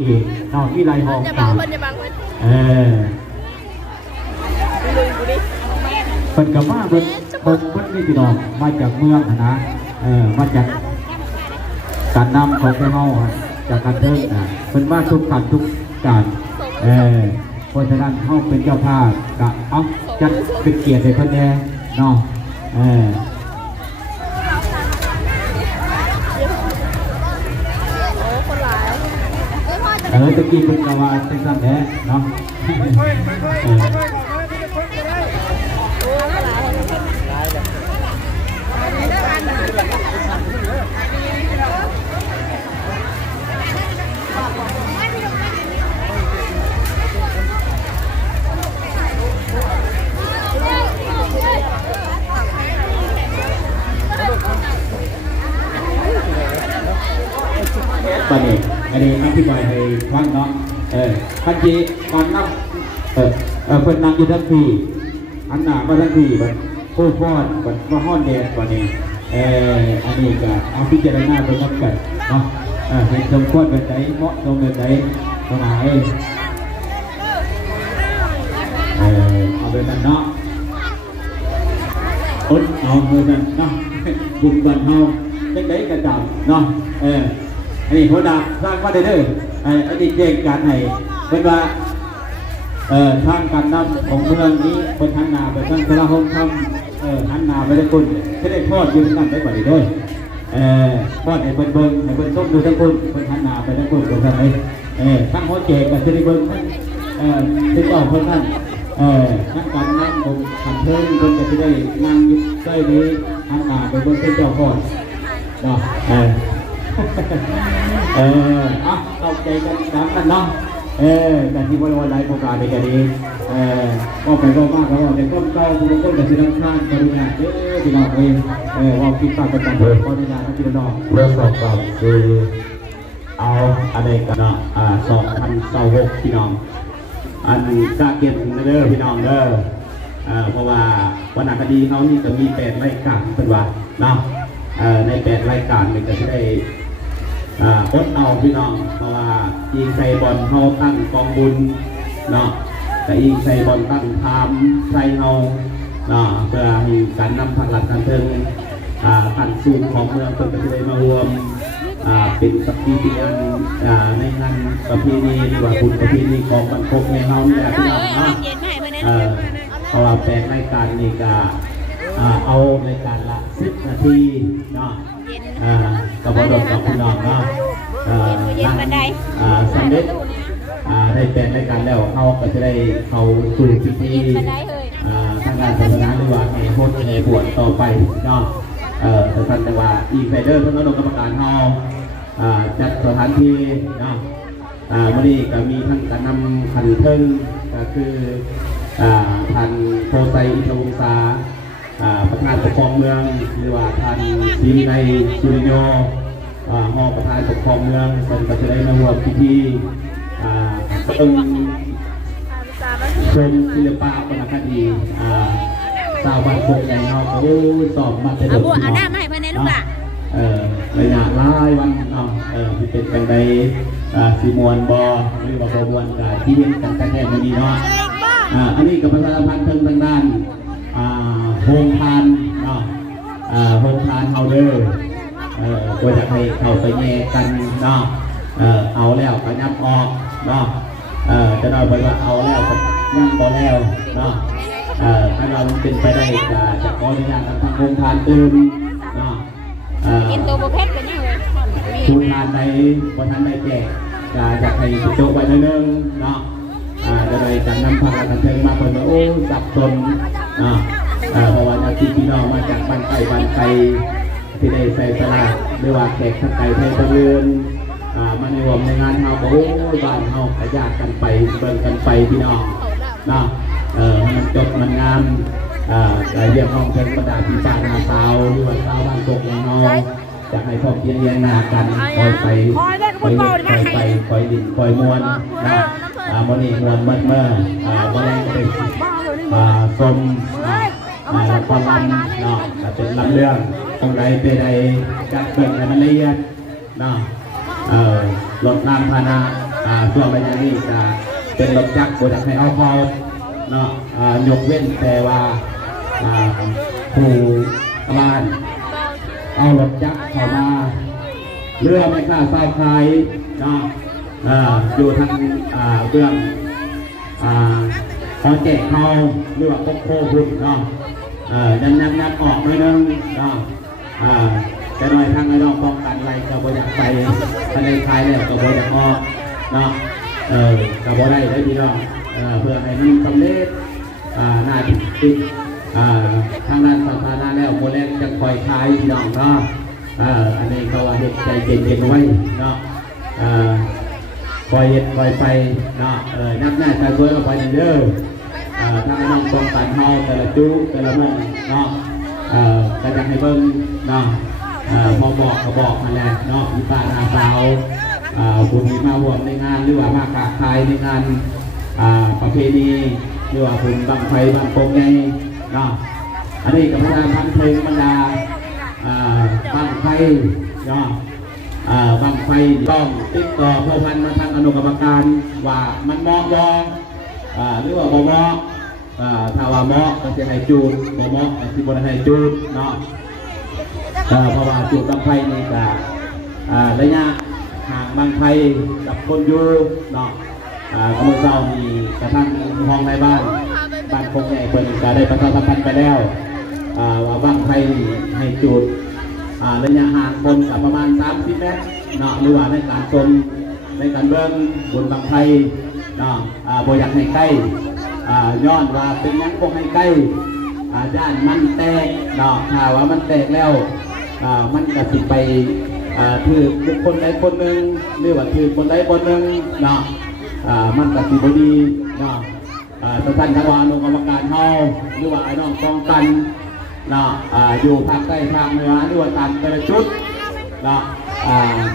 อีกนอกที่ไรห้องตามเป็นกับว่าเป็นนี่พี่น้องมาจากเมืองนะมาจากการนำของเฮาจากการเดินเป็นว่าทุกขันทุกการเพราะฉะนั้นเฮาเป็นเจ้าภาพกะเอาจัดเป็นเกียรติให้เพิ่นแน่เนาะตะกี้เป็นกาวาเป็นซ้ำแท้เนาะอันนี้นักพิจารณาให้ฟังเนาะพันจีก่อนนับเพิ่นนั่งอยู่ทั้งปีอันหน้ามาทั้งปีบัดโอ้ฟอดบัดมาฮ้อนแดดบัดนี้อันนี้ก็เอาพิจารณาไปนับกันเนาะให้สมควรแบบไหนเหมาะสมแบบไหนตรงไหนเอาแบบนั้นเนาะเอาแบบนั้นเนาะบุญบันเฮาเป็นไดกระจำเนาะอันนี้หัวหน้าสร้างมาได้เลยอันนี้แจ้งการให้เป็นว่าทางการนำของเมืองนี้เป็นทางนาเป็นทางสระหงทำทางนาไปได้คุณจะได้ทอดยืนนั่นได้กว่านี้ด้วยทอดให้เป็นเบิ้งให้เป็นส้มดูทั้งคุณเป็นทางนาไปทั้งคุณเป็นทางไหนทั้งหัวเจกับจะได้เบิ้งที่ออกเพิ่มนั่นนักการนำของขันเพิ่มคนจะได้นั่งใกล้นี้ทางนาไปเบิ้งเป็นเจ้าพ่อเนาะเข้าใจกันน้ำกันเนาะแต่ที่วันวันไหนโอกาสในการนี้ก็ไปก็มากแล้วแต่ต้นเก้าทุกต้นแต่สิ่งข้างกรุณาที่น้องว่าคิดตามกันเลยขออนุญาตที่น้องเริ่มสอบกับคือเอาอะไรกันเนาะ2026พี่น้องอันกาเก็บเด้อพี่น้องเด้อเพราะว่าวันนักคดีเขานี่จะมี8รายการเป็นว่าเนาะใน8รายการมันก็จะได้อดเอาพี่น้องเพราะว่ายิงใส่บอลเขาตั้งกองบุญเนาะแต่ยิงใส่บอลตั้งทามใส่เฮาเนาะเพื่อให้การนำทางหลักการเทิงการสูงของเมืองเพื่อจะได้มารวมเป็นสักทีที่ในงานประเพณีหรือว่าบุญประเพณีของบรรพบุรุษในเฮานี่แหละพี่น้องเนาะเพราะว่า8รายการนี่ก็เอารายการละ10 นาทีเนาะกับบริษัทพี่น้องเนาะสำเร็จได้8รายการแล้วเขาก็จะได้เข้าสู่พิธีทางการศาสนาหรือว่าในโทษในบวชต่อไปเนาะแต่ท่านแต่ว่าอีไฟเดอร์ท่านกรรมการเขาจัดสถานที่เนาะวันนี้ก็มีทั้งการนำขันเทิงก็คือท่านโพไซอินทวงศาประธานปกครองเมืองหรือว่าท่านศรีในสุริโยห้องประธานปกครองเมืองเป็นก็จะได้มาร่วมพิธีชมศิลปะวรรณคดีสาวบ้านโคกใหญ่เนาะโอ้สอบมาเต็มเลยเอาหน้ามาให้เพื่อนในลูกหล่ะระยะหลายวันเนาะที่เป็นกันในสีมวนบอหรือว่าบมวนกับที่เห็นกันแท้ๆไม่มีเนาะอันนี้กับประชาสัมพันธ์ทางด้านโฮมทานเนาะโฮมทานเฮาเดอร์ก็จะให้เขาไปแย่กันเนาะเอาแล้วก็ยับออกเนาะจะนอนไปว่าเอาแล้วก็ยับพอแล้วเนาะถ้าเราเป็นไปได้จะขออนุญาตทางโฮมทานตื่นเนาะกินตัวโบเพชรกันยังเลยชุดทานในวันนั้นได้แจกจะให้โจกไปนิดนึงเนาะจะได้การนำพาการเชิญมาคนโอ้สับสนเพราะว่าที่พี่น้องมาจากบ้านไก่ที่ได้ใส่สลากหรือว่าแขกทั้งไก่ไทยตะเลือนมาในวงในงานเราโอ้บ้านเราขยากกันไปเบิ่งกันไปพี่น้องนะมันจบมันงามเรียกห้องเพลงประดาพี่ป้านาสาวหรือว่าสาวบ้านกกของเราจะให้พ่อเพียงเลี้ยงนากันคอยไปคอยดินคอยมวนนะมันนี่มวนเมื่อวันแรกก็เป็นส้มความลำเนาะเป็นลำเรื่องตรงใดเป็นใดจัดเปิดให้มันละเอียดเนาะรถน้ำพานะ ช่วงระยะนี้จะเป็นรถจักรบริษัทให้เอาเขาเนาะยกเว้นแต่ว่าผู้บ้านเอารถจักรเข้ามาเรือไม่ค่าทรายขายเนาะอยู่ทางเบื้องตอนแจกเขาหรือว่าโคบุญเนาะนับออกหน่อยนึงเนาะแต่หน่อยทางไอ้น้องป้องกันอะไรก็บ่อยากไปภายในท้ายแล้วก็บ่อยากออกเนาะก็บ่ได้พี่น้องเพื่อให้มีสำเร็จหน้าติดทางด้านสาธารณะแล้วโมเลกจะคอยคลายพี่น้องเนาะอันนี้เขาว่าเด็กใจเย็นๆไว้เนาะคอยเย็นคอยไปเนาะนับหน้าใจเพื่อไปเด้อทางน้องป้องกันเฮาแต่ละจุแต่ละมองเนาะก็จะให้เบิ่งเนาะพอบอกก็บอกมาแล้วเนาะมีป้าอาสาวคุณมีมาร่วมในงานหรือว่ามากาขายในงานประเพณีหรือว่าคุณบังไฟบังโป่งไงเนาะอันนี้กับพระราพันเพลงบรรดาบังไฟเนาะบังไฟต้องติดต่อผู้พันมาทางอนุกรรมการว่ามันเหมาะบ่หรือว่าบ่เหมาะถ้าว่าเหมาะก็จะให้จูดบ่เหมาะก็จะบ่ให้จูดเนาะเพราะว่าจูดบังไฟนี่ก็ระยะห่างบังไฟกับคนอยู่เนาะเมื่อเช้ามีกระทั่งห้องในบ้านคงใหญ่เปิดก็ได้ประชาสัมพันธ์ไปแล้วว่าบังไฟให้จูดระยะห่างคนกับประมาณ30 เมตรเนาะหรือว่าในการชมในการเบิ้งบนบังไฟเนาะบ่อยากให้ใกล้ย้อนว่าเป็นยังบ่ให้ใกล้ย่านมันแตกเนาะถ้าว่ามันแตกแล้วมันก็สิไปถือบุคคลใดคนหนึ่งหรือว่าถือคนใดคนหนึ่งเนาะมันก็สิบ่ดีเนาะท่านทางอนุกรรมการเฮาหรือว่าไอ้น้องป้องกันเนาะอยู่ภาคใต้ภาคเหนือหรือว่าตามแต่ละจุดเนาะ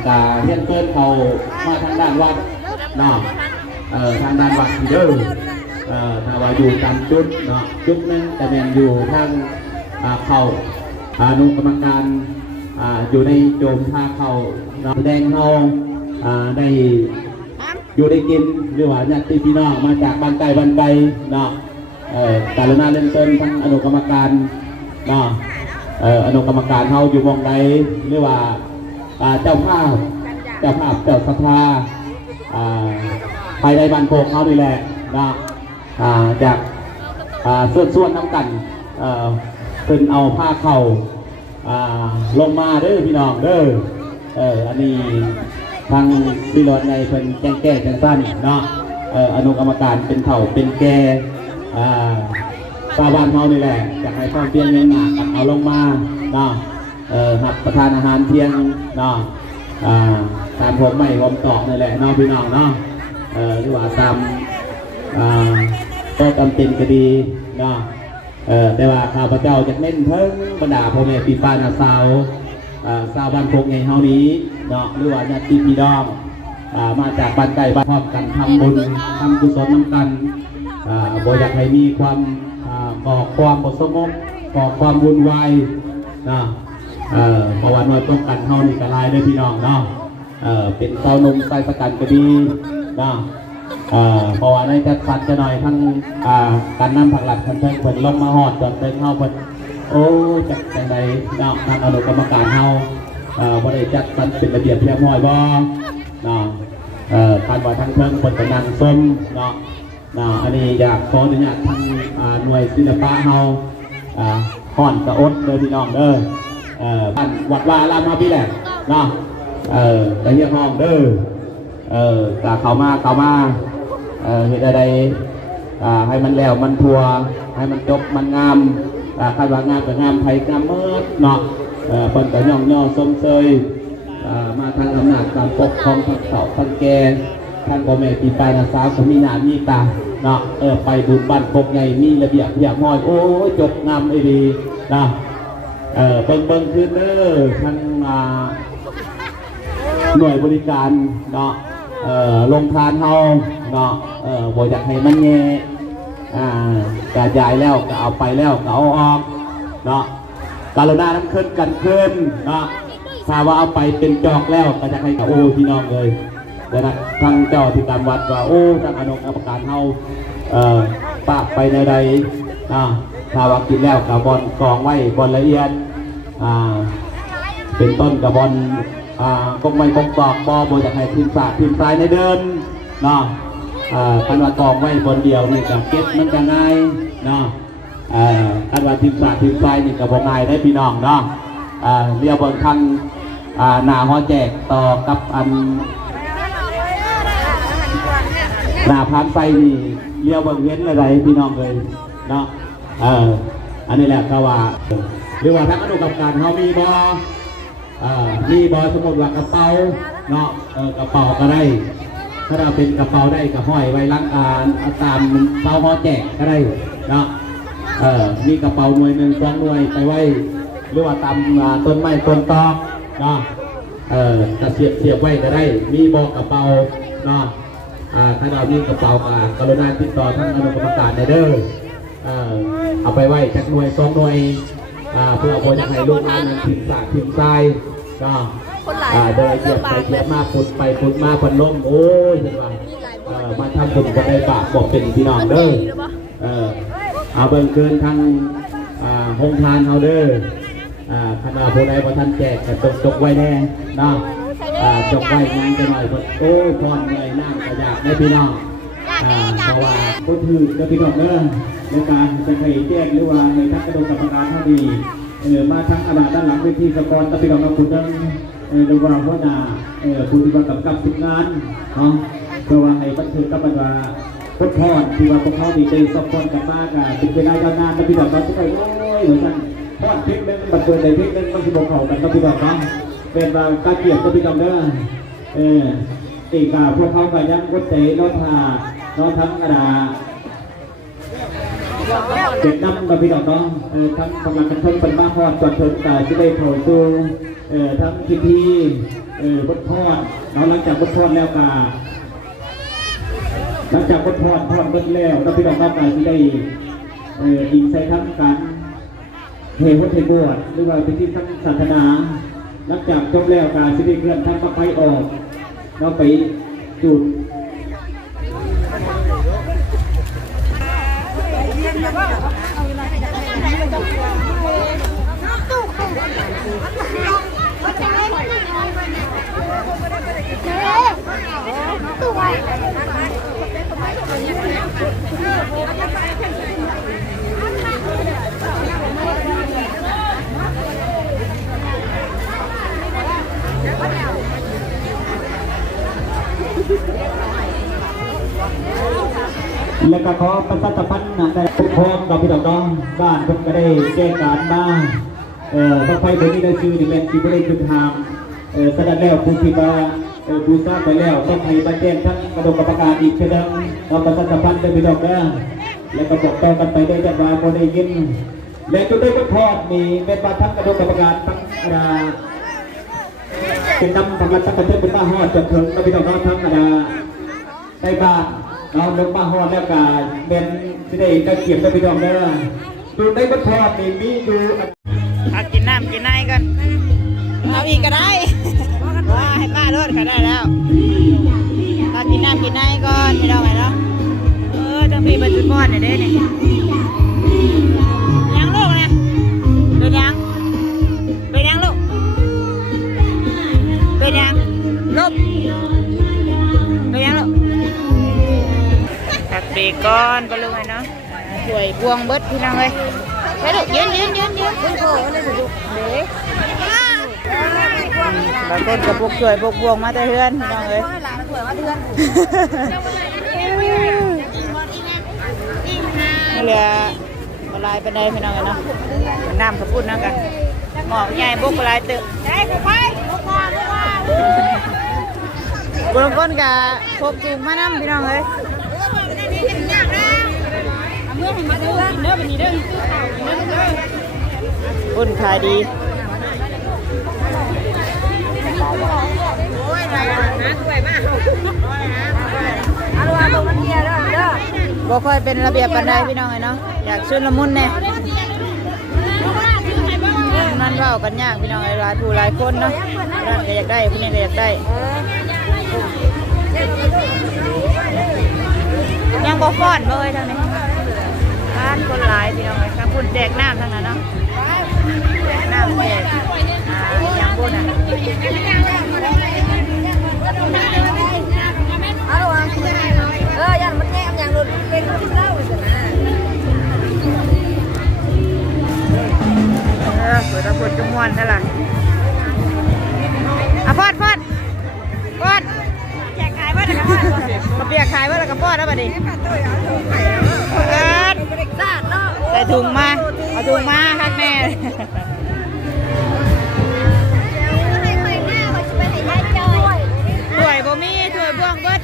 จะเฮียนเพิ่นเขามาทางด้านวัดเนาะทางด้านวัดที่เด้อถ้าว่าอยู่ตามจุดเนาะจุดนึงแต่แม่นอยู่ทางเขาอนุกรรมการอยู่ในโจมท่าเขาแดงเฮาได้อยู่ได้กินหรือว่าญาติพี่น้องมาจากบ้านไกลบ้านไกลเนาะการุณาเล่นเต้นทั้งอนุกรรมการเนาะอนุกรรมการเฮาอยู่วงใดหรือว่าเจ้าภาพเจ้าสภาภายในบ้านโคกเฮานี่แหละเนาะจากส่วนน้ำกันเป็นเอาผ้าเข่าลงมาเด้อพี่น้องเด้ออันนี้ทางพี่รถในเป็นแก้จังสั้นเนาะอนุกรรมการเป็นเข่าเป็นแก่ชาวบ้านเขานี่แหละจะให้พ่อเพียงเงินหนักเอาลงมาเนาะหับประทานอาหารเที่ยงเนาะตามผมไม่ผมตอกนี่แหละเนาะพี่น้องเนาะหรือว่าตามก็จำเป็นก็ดีเนาะแต่ว่าข้าพเจ้าจะเน้นเพิ่งบรรดาพ่อแม่พี่ป้าน้าสาวบ้านโคกใหญ่เฮานี้เนาะหรือว่าญาติพี่น้องมาจากบ้านใกล้บ้านพร้อมกันทำบุญทำกุศลน้ำกันบ่อยากให้มีความก่อความบสมกก่อความวุ่นวายนะเพราะว่าหน่วยป้องกันเฮานี่ก็ลายด้วยพี่น้องเนาะเป็นเสานมใส่ประกันก็ดีนะเพราะว่าในจัดสรรจะหน่อยทั้งการนำผักหลักทั้งเพิ่นลงมาหอดจนเป็นเฮาเพิ่นโอ้จังใดเนาะทางอนุกรรมการเฮาบ่ได้จัดสรรเป็นระเบียบเรียบร้อยบ่เนาะคาดว่าทั้งเพิ่นเพิ่นก็นั่งชมเนาะอันนี้อยากขออนุญาตทางหน่วยศิลปะเฮาห่อนกระอดเลยพี่น้องเด้อบ้านวัดวาลามาพี่แหละเนาะแต่เฮียห้องเด้อเข้ามาเหตุใดให้มันแล้วมันทัวให้มันจบมันงามคาดว่างามกับงามไผ่งามเมิดเนาะเพิ่นก็ย่อสมเสยมาทางอำนาจการปกครองทางเสาทางแกทางพ่อแม่ปีปลายนาสาวก็มีหน้ามีตาเนาะไปบุญบ้านโคกใหญ่มีระเบียบเรียบร้อยโอ้ยจบงามเลยดีนะเบิ่งขึ้นทางหน่วยบริการเนาะลงทานเฮาเนาะบ่อยากให้มันแย่กระจายแล้วก็เอาไปแล้วก็เอาออกเนาะการุณาน้ำขึ้นกันขึ้นเนาะถ้าว่าเอาไปเป็นจอกแล้วก็จะให้โอ้พี่น้องเลย แต่นะทางเจ้าที่การวัดว่าโอ้ทางอนุกรรมการเฮาปะไปในใดถ้าว่ากินแล้วกับบอลกองไว้บอลละเอียดเป็นต้นกับบอลกงไม่กงตอกบอลจากให้ทีมศาสตร์ทีมทรายในเดินเนาะการว่ากองไว้บอลเดียวนี่กับเก็บมันจะง่ายเนาะการว่าทีมศาสตร์ทีมทรายนี่กับบอลง่ายได้พี่น้องเนาะเรียกบอลทางหน้าหัวแจกต่อกับอันหน้าพานไฟนี่เรียกบอลเว้นอะไรพี่น้องเลยเนาะอันนี้แหละก็ว่าเรียกว่าทั้งอนุกรรมการเขามีบอสมมติว่ากระเป๋าเนาะกระเป๋าก็ได้ถ้าเราเป็นกระเป๋าได้กระห้อยไว้ล้างตามเสาห่อแจกก็ได้เนาะมีกระเป๋าหน่วยหนึ่ง2 หน่วยไปไว้หรือว่าตามต้นไม้ต้นตอกเนาะจะเสียบไว้ก็ได้มีบอกกระเป๋าเนาะถ้าเรามีกระเป๋ากรุณาติดต่อท่านอนุกรรมการได้เด้อเอาไปไว้จากหน่วย2 หน่วยเพื่อเอาจะให้ลูกหลานนั้นทีมศาสตร์ทีมทรายก็เดินเหยียบไปเหยียบมาฝุ่นไปฝุ่นมาฝุ่นลมโอ้ยเห็นว่ามาทำบุญกันได้ปากบอกเป็นพี่น้องเด้อเอาเบิ่งเกินทางห้องทานเอาเด้อขณะผู้ใดว่าท่านแจกก็จกไว้แน่นะจกไว้ยังจะหน่อยโอ้ยพรเหนื่อยนั่งกระยากได้พี่น้องเพราะว่าก็ถือจะพี่น้องเด้อในการจะให้แจ้งหรือว่าในทักกระโดดกรรมการเท่าดีมาทั้งอาณาด้านหลังเวทีสปอนตะพี่น้องมาคุณทั้งดูว่าหัวหน้าคุณที่มากับสิบงานเนาะเพื่อว่าให้บันเทิงกับบรรดาพุทธพรที่ว่าพวกเขาดีใจสปอนกันมากเป็นเวลายาวนานตะพี่น้องมาทุกไปโอ้ยเหมือนกันเพราะพลิกนึงบันเทิงในพลิกนึงมันคือบอกเขากันตะพี่น้องเนาะเป็นว่าการเกี่ยวตะพี่น้องเด้ออีกพวกเขาก็ยังวัดใจน้องทาน้องทั้งกระดาเด็กน้ำกับพี่น้องน้องทั้งกำลังกันทนเป็นบ้าฮอดจอดเถิดแต่จะได้โผล่ตัวทั้งพิธีบดพอดน้องหลังจากบดพอดแล้วก็หลังจากบดพอดบดแล้วแล้วพี่น้องน้องก็จะได้อินใส่ทั้งการเฮวัดเฮบวชหรือว่าพิธีทั้งศาสนาหลังจากจบแล้วก็จะได้เคลื่อนทั้งปักไฟออกน้องไปจุดแล้วก็ขอประชาสัมพันธ์ในปกครองกับพี่น้องบ้านผมก็ได้แจ้งการมาต้องไปเดี๋ยวนี้ได้ชื่อดิแมนที่ไม่ได้จุดทางแสดงแล้วผู้ที่มาดูทราบไปแล้วต้องให้มาแจ้งทั้งกระดกกรรมการอีกเช่นนั้นเราประชาสัมพันธ์ได้พี่น้องนะแล้วก็บอกต่อกันไปได้จากว่าพอได้ยินและจุดได้ก็พอมีเป็นมาทั้งกระดกกรรมการทั้งเป็นนำทำงานทั้งประเทศเป็นมาฮอดจนถึงกับพี่น้องทั้งได้บ้านเราลงมาฮอดแล้วก็เป็นที่ได้ก็เกี่ยวกับพี่น้องเด้อดูได้ก็พอมีดูกินน้ำกินไนกันเอาอีกก็ได้ว่าให้ป้าเลิศก็ได้แล้วกินน้ำกินไนก่อนไม่ได้ไหมเนาะต้องมีบรรจุก้อนเนี่ยเนี่ยยังลูกเนี่ยเป็นยังลูกเป็นยังลูกเป็นยังลูกตักเบรกก่อนไปเลยเนาะสวยพวงเบิดพี่น้องเลยไปลูกยืนบางคนกับพวกสวยพวกพวงมาแต่เฮือนพี่น้องเลยนี่เหลือปลายเป็นไดพี่น้องเลยเนาะน้ำขับปุ่นนะกันหมอกใหญ่บกปลายตึกบางคนกับพวกจูงมาน้ำพี่น้องเลยปุ่นขายดีบ่ค่อยเป็นระเบียบปันใดพี่น้องเลยเนาะอยากชุนละมุนแน่มันเว้ากันยากพี่น้องหลายผู้หลายคนเนาะร้านก็อยากได้ผู้นี้ก็อยากได้ ยังบ่ฟ้อนบ่เอ้ยทางนี้บ้านคนหลายพี่น้องเอ้ยทางคุณแจกน้ำทางนั้นเนาะแจกน้ำแจกยังบุญอ่ะยันมันแง่อย่างนู้นเป็นที่เล่าเลยนะ สวยตะพุดจุ่มวนนั่นแหละพอดแจกขายว่าอะไรกันมาเปียกขายว่าอะไรกันพอดแล้วบัดนี้ใส่ถุงมาเอาถุงมาข้างแน่ถ้วยบ่มีถ้วยบ่วงเบิด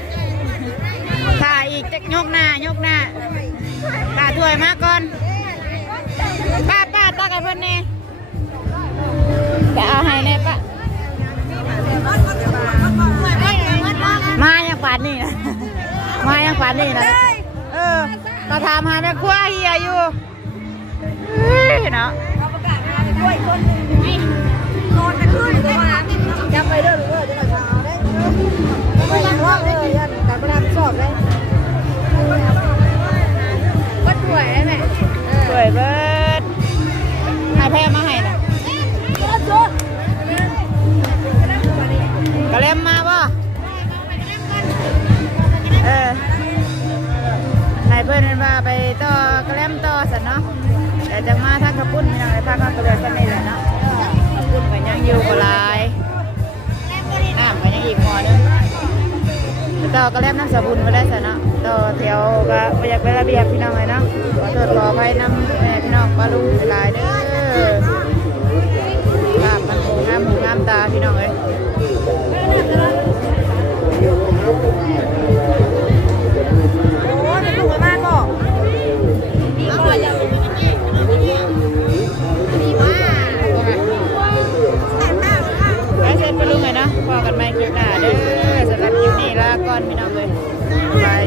ถ่ายอีกจะยกหน้ถ่ายถ้วยมาก่อนป้าตักให้เพิ่นนี่จะเอาให้แน่ป้ามายังปานนี่นะเราทำหาแม่ครัวเฮียอยู่เนาะ จำไปเด้อหรือว่าจะหน่อยมาได้ไม่ยังว่างเลยยันการประดามสอบเลยก็สวยไหม สวยเบิดให้แพ้มาให้นะกระเล็มมาป่ะให้เพื่อนมาไปต่อกระเล็มต่อสันเนาะแต่จะมาทางกระปุ้นไม่ยังไงทางกระเล็มกันนี่แหละเนาะกระปุ้นกันยังอยู่กับลายน้ำกันยังอีกหม้อนึงต่อกระเล็มน้ำสบุนมาได้สันเนาะต่อแถวก็ไปอยากไประเบียบพี่น้องเลยเนาะขอโทษขออภัยน้ำแม่พี่น้องปลาลุงหลายเด้อภาพมันหูงามตาพี่น้องเลยพอกันไหมคลิปหน้าเด้อสำหรับคลิปนี้ลาก่อนพี่น้องเลยบาย